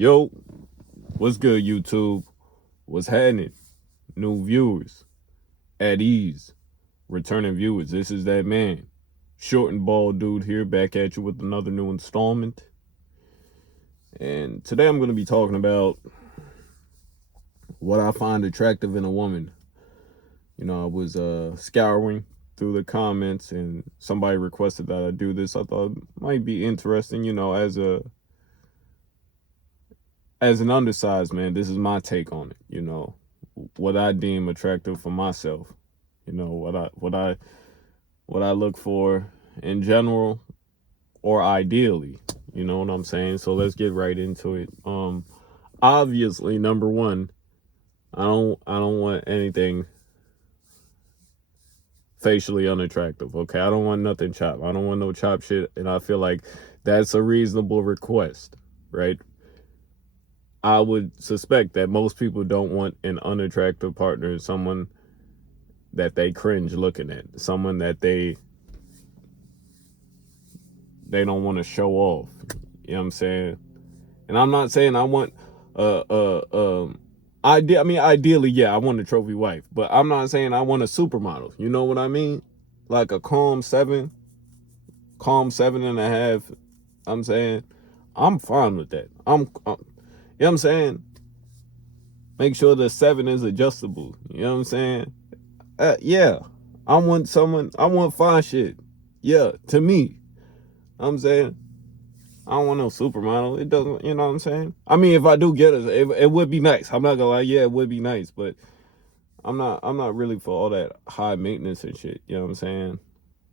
Yo, what's good, YouTube? What's happening? New viewers, at ease, returning viewers. This is that man, short and bald dude here, back at you with another new installment. And today I'm going to be talking about what I find attractive in a woman. I was scouring through the comments, and somebody requested that I do this. I thought it might be interesting, as an undersized man. This is my take on it. What I deem attractive for myself. What I look for in general or ideally. You know what I'm saying? So let's get right into it. Obviously, number one, I don't want anything facially unattractive. Okay, I don't want nothing chopped. I don't want no chop shit, and I feel like that's a reasonable request, right? I would suspect that most people don't want an unattractive partner, someone that they cringe looking at, someone that they don't want to show off. You know what I'm saying? And I'm not saying I want ideally, yeah, I want a trophy wife, but I'm not saying I want a supermodel. You know what I mean? Like a calm 7.5. I'm saying I'm fine with that. You know what I'm saying? Make sure the 7 is adjustable. You know what I'm saying? Yeah, I want fine shit. Yeah, to me, I'm saying I don't want no supermodel. It doesn't, you know what I'm saying? I mean, if I do get it would be nice. I'm not gonna lie, yeah, it would be nice, but I'm not really for all that high maintenance and shit. You know what I'm saying?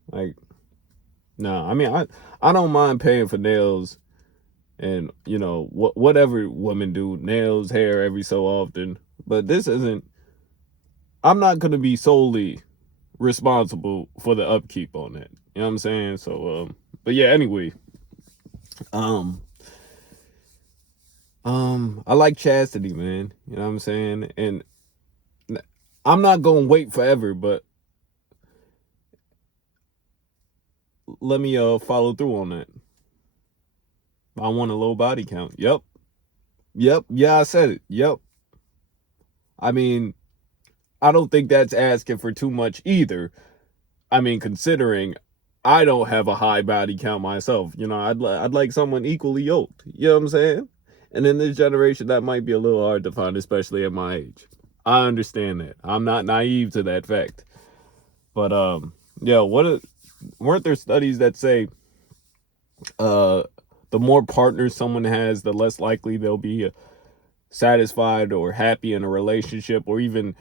Like, nah. I mean, I don't mind paying for nails and whatever women do, nails, hair every so often. But this isn't. I'm not gonna be solely responsible for the upkeep on that. You know what I'm saying? So, but yeah. Anyway, um, I like chastity, man. You know what I'm saying? And I'm not gonna wait forever, but let me follow through on that. I want a low body count. Yep. Yeah, I said it. Yep. I mean, I don't think that's asking for too much either. I mean, considering I don't have a high body count myself, I'd like someone equally yoked. You know what I'm saying? And in this generation, that might be a little hard to find, especially at my age. I understand that. I'm not naive to that fact. But yeah, weren't there studies that say uh the more partners someone has, the less likely they'll be satisfied or happy in a relationship or even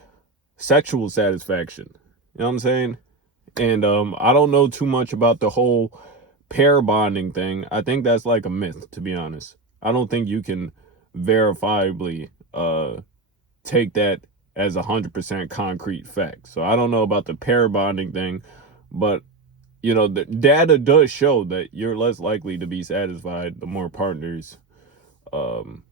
sexual satisfaction. You know what I'm saying? And I don't know too much about the whole pair bonding thing. I think that's like a myth, to be honest. I don't think you can verifiably take that as 100% concrete fact. So I don't know about the pair bonding thing, but the data does show that you're less likely to be satisfied the more partners. Um,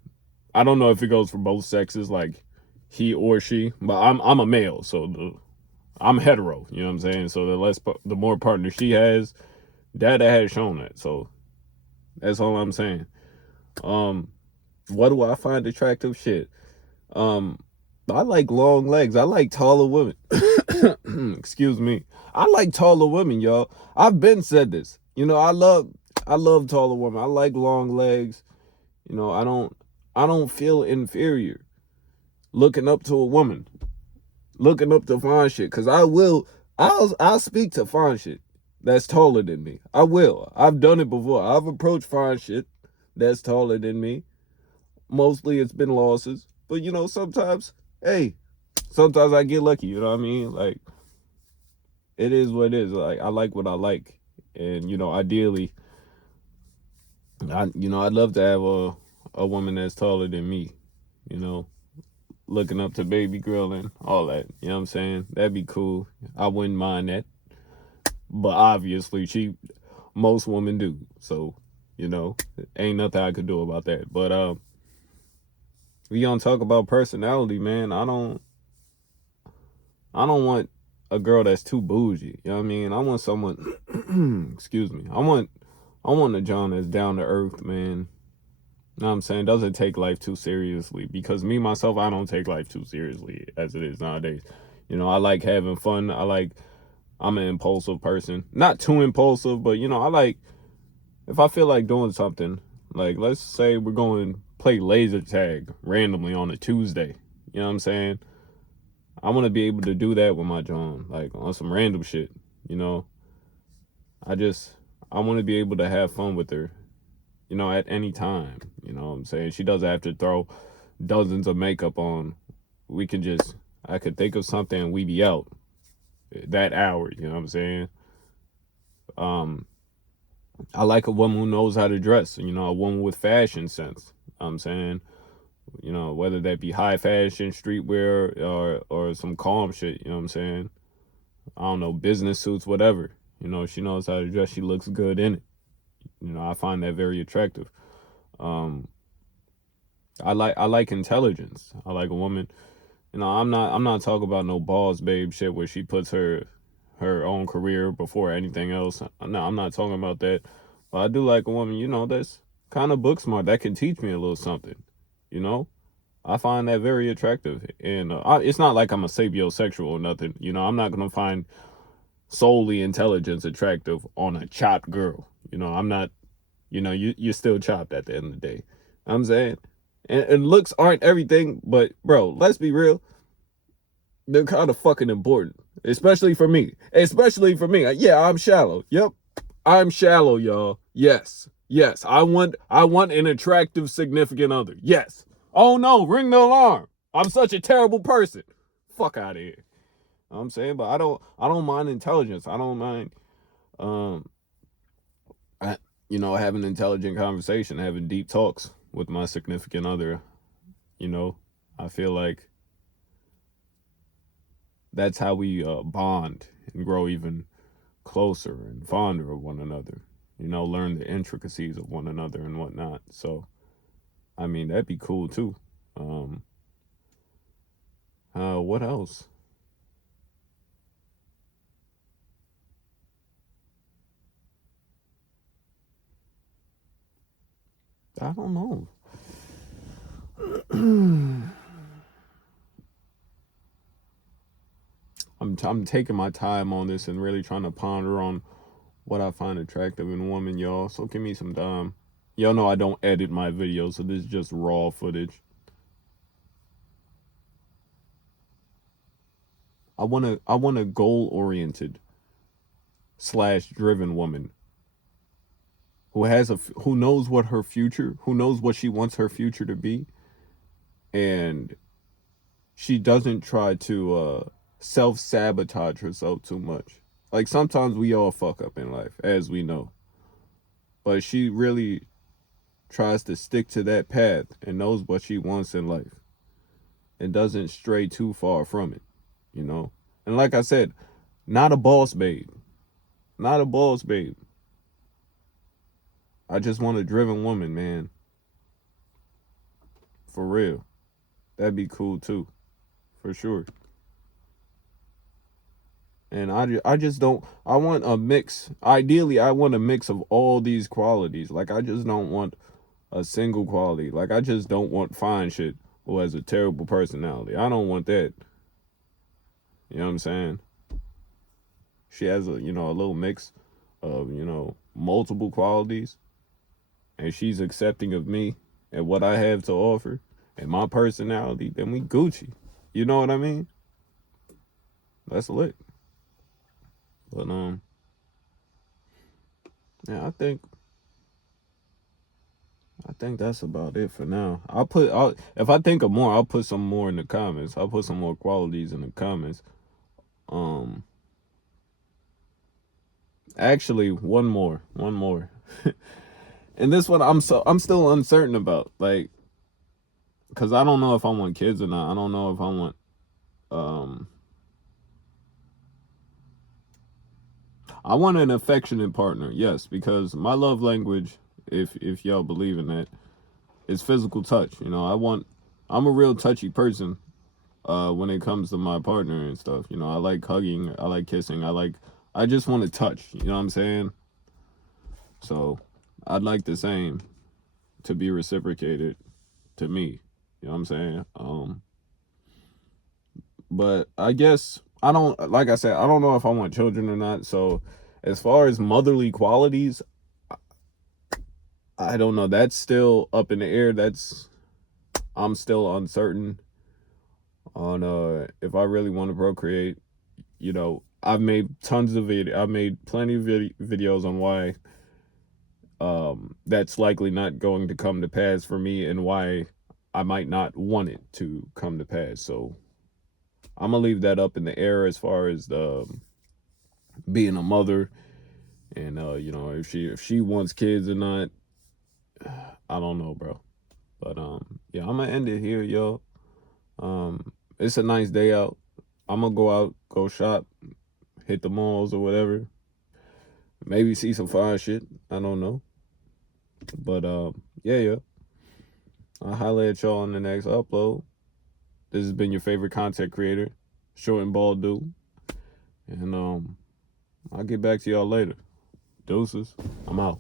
I don't know if it goes for both sexes, like he or she, but I'm a male, so I'm hetero. You know what I'm saying? So the more partners she has, data has shown that. So that's all I'm saying. What do I find attractive? Shit. Um, I like long legs. I like taller women. Excuse me. I like taller women, y'all. I've been said this. I love taller women. I like long legs. I don't feel inferior looking up to a woman, looking up to fine shit. Cause I'll speak to fine shit that's taller than me. I will. I've done it before. I've approached fine shit that's taller than me. Mostly it's been losses. But sometimes I get lucky, you know what I mean? Like, it is what it is. Like, I like what I like. And, ideally, I'd love to have a woman that's taller than me, you know, looking up to baby girl and all that. You know what I'm saying? That'd be cool. I wouldn't mind that. But obviously, most women do. So, ain't nothing I could do about that. But we gonna talk about personality, man. I don't want a girl that's too bougie. You know what I mean? I want someone excuse me. I want a John that's down to earth, man. know what I'm saying, doesn't take life too seriously. Because me, myself, I don't take life too seriously as it is nowadays. You know, I like having fun. I'm an impulsive person. Not too impulsive, but, you know, if I feel like doing something, like, let's say we're going to play laser tag randomly on a Tuesday. You know what I'm saying? I want to be able to do that with my John, like, on some random shit, you know? I just, I want to be able to have fun with her, you know, at any time. You know what I'm saying? She doesn't have to throw dozens of makeup on. We can just, I could think of something and we be out that hour. You know what I'm saying? Um, I like a woman who knows how to dress. You know, a woman with fashion sense. I'm saying, you know, whether that be high fashion, streetwear, or some calm shit. You know what I'm saying? I don't know, business suits, whatever. You know, she knows how to dress. She looks good in it. You know, I find that very attractive. Um, I like intelligence. I like a woman. You know, I'm not talking about no boss babe shit where she puts her own career before anything else. No, I'm not talking about that. But I do like a woman, you know, that's kind of book smart, that can teach me a little something. You know, I find that very attractive, and it's not like I'm a sapiosexual or nothing. You know, I'm not gonna find solely intelligence attractive on a chopped girl. You know, I'm not. You know, you're still chopped at the end of the day. I'm saying, and looks aren't everything, but bro, let's be real, they're kind of fucking important, especially for me. Especially for me. Yeah, I'm shallow. Yep, I'm shallow, y'all. Yes, yes. I want an attractive significant other. Yes. Oh no, ring the alarm. I'm such a terrible person. Fuck out of here. I'm saying, but I don't mind intelligence. I don't mind um I, you know, having intelligent conversation, having deep talks with my significant other. You know, I feel like that's how we bond and grow even closer and fonder of one another. You know, learn the intricacies of one another and whatnot. So, I mean, that'd be cool too. Um, what else? I don't know. I'm taking my time on this and really trying to ponder on what I find attractive in a woman, y'all. So give me some time. Y'all know I don't edit my videos, so this is just raw footage. I want a goal oriented slash driven woman who knows what her future, who knows what she wants her future to be, and she doesn't try to self sabotage herself too much. Like sometimes we all fuck up in life, as we know, but she really tries to stick to that path and knows what she wants in life and doesn't stray too far from it, you know. And like I said, not a boss babe, not a boss babe. I just want a driven woman, man, for real. That'd be cool too, for sure. And I just don't, I want a mix. Ideally, I want a mix of all these qualities. Like, I just don't want a single quality. Like, I just don't want fine shit who has a terrible personality. I don't want that. You know what I'm saying? She has a little mix of, multiple qualities, and she's accepting of me and what I have to offer and my personality, then we Gucci. You know what I mean? That's lit. But yeah, I think that's about it for now. If I think of more, I'll put some more in the comments. I'll put some more qualities in the comments. Um, actually, one more, and this one I'm still uncertain about, like, cause I don't know if I want kids or not. I don't know if I want um, I want an affectionate partner, yes, because my love language, if y'all believe in that, is physical touch. I'm a real touchy person. When it comes to my partner and stuff. I like hugging, I like kissing, I just want to touch, you know what I'm saying? So I'd like the same. to be reciprocated to me. You know what I'm saying? But I guess I don't, like I said, I don't know if I want children or not. So as far as motherly qualities, I don't know. That's still up in the air. I'm still uncertain on if I really want to procreate. You know, I've made I've made plenty of videos on why that's likely not going to come to pass for me, and why I might not want it to come to pass. So I'm gonna leave that up in the air as far as the being a mother, and you know, if she wants kids or not, I don't know, bro. But yeah, I'm gonna end it here, yo. It's a nice day out. I'm gonna go out, go shop, hit the malls or whatever. Maybe see some fire shit. I don't know. But yeah. I'll holler at y'all on the next upload. This has been your favorite content creator, Short and Bald Dude. And I'll get back to y'all later. Deuces. I'm out.